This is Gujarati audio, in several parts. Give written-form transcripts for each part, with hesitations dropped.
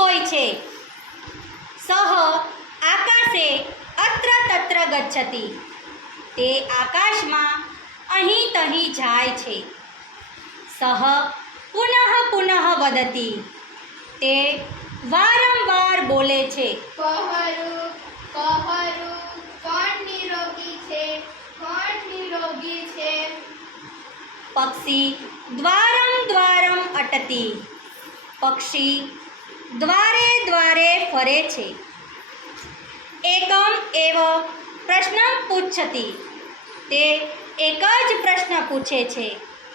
હોય છે. સહ આકાશે અત્ર તત્ર ગચ્છતિ. તે આકાશમાં અહીં તહીં જાય છે. સહ પુનઃ પુનઃ વદતિ. તે વારંવાર બોલે છે. કહરું કહરું, કોણ નિરોગી છે, કોણ નિરોગી છે. પક્ષી દ્વારમ દ્વારમ અટતિ. પક્ષી દ્વારે દ્વારે ફરે છે. એકમ એવ પ્રશ્ન પૂછતી. તે એક જ પ્રશ્ન પૂછે છે.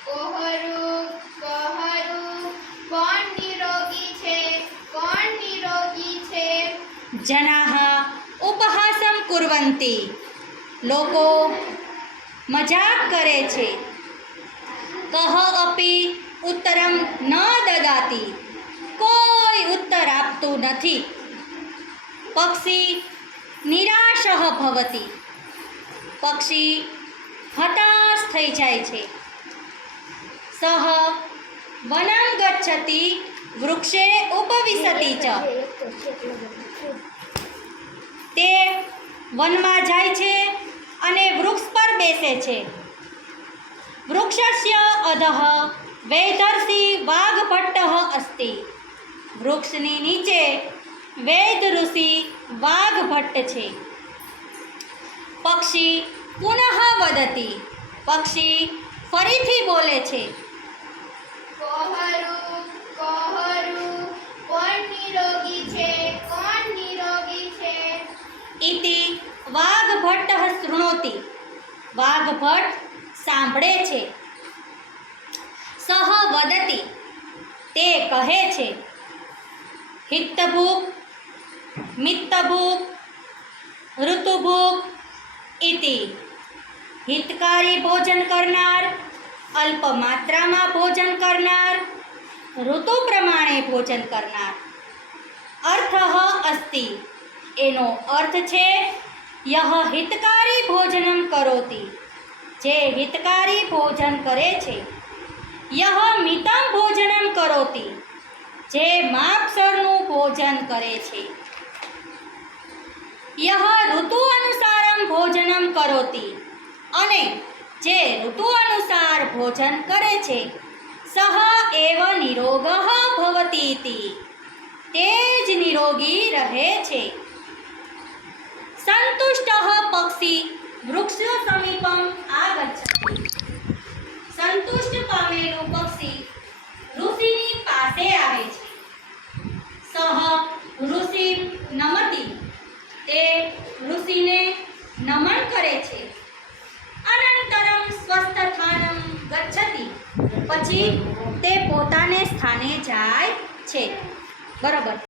કહરું કહરું, કોણ નિરોગી છે, કોણ નિરોગી છે. જનાઃ ઉપહાસં કુર્વન્તિ. લોકો મજાક કરે છે. કઃ અપી ઉત્તરમ ન દદાતિ. કોઈ ઉત્તર આપતું નથી. પક્ષી નિરાશઃ ભવતિ. પક્ષી હતાશ થઈ જાય છે. સહ વનમ ગચ્છતિ વૃક્ષે ઉપવિશતિ ચ. તે વનમાં જાય છે અને વૃક્ષ પર બેસે છે. વૃક્ષસ્ય અધઃ વૈધર્ષિ વાઘભટ્ટઃ અસ્તિ. વૃક્ષની નીચે વૈદ ઋષિ વાઘભટ્ટ છે. પક્ષી પુનઃ વદતિ. પક્ષી ફરીથી બોલે છે. કહરું કહરું, કોણ નિરોગી છે, કોણ નિરોગી છે. ઇતિ વાઘભટ્ટઃ શૃણોતિ. વાઘભટ્ટ સાંભળે છે. સહ વદતિ. તે કહે છે. હિતભૂક મિત્તભૂક ઋતુભૂક ઇતિ. હિતકારી ભોજન કરનાર, અલ્પ માત્રામાં ભોજન કરનાર, ઋતુ પ્રમાણે ભોજન કરનાર. અર્થઃ અસ્તિ. એનો અર્થ છે યહ હિતકારી ભોજનમ કરોતિ. જે હિતકારી ભોજન કરે છે. યહ મિતમ ભોજનમ કરોતિ. જે માપસરનું ભોજન કરે છે. યહ ઋતુ અનુસારમ ભોજનમ કરોતિ. અને જે ઋતુ અનુસાર ભોજન કરે છે. સહ એવ નિરોગઃ ભવતીતિ. તે જ નિરોગી રહે છે. સંતુષ્ટઃ પક્ષી વૃક્ષ સમીપમ આગચ્છતિ. સંતુષ્ટ પામેલું પક્ષી ઋષિની પાસે આવે છે. સહ ઋષિ નમતિ. તે ઋષિને નમન કરે છે. અનંતરમ સ્વસ્થાનમ ગચ્છતિ. પછી તે પોતાને સ્થાને જાય છે. બરાબર.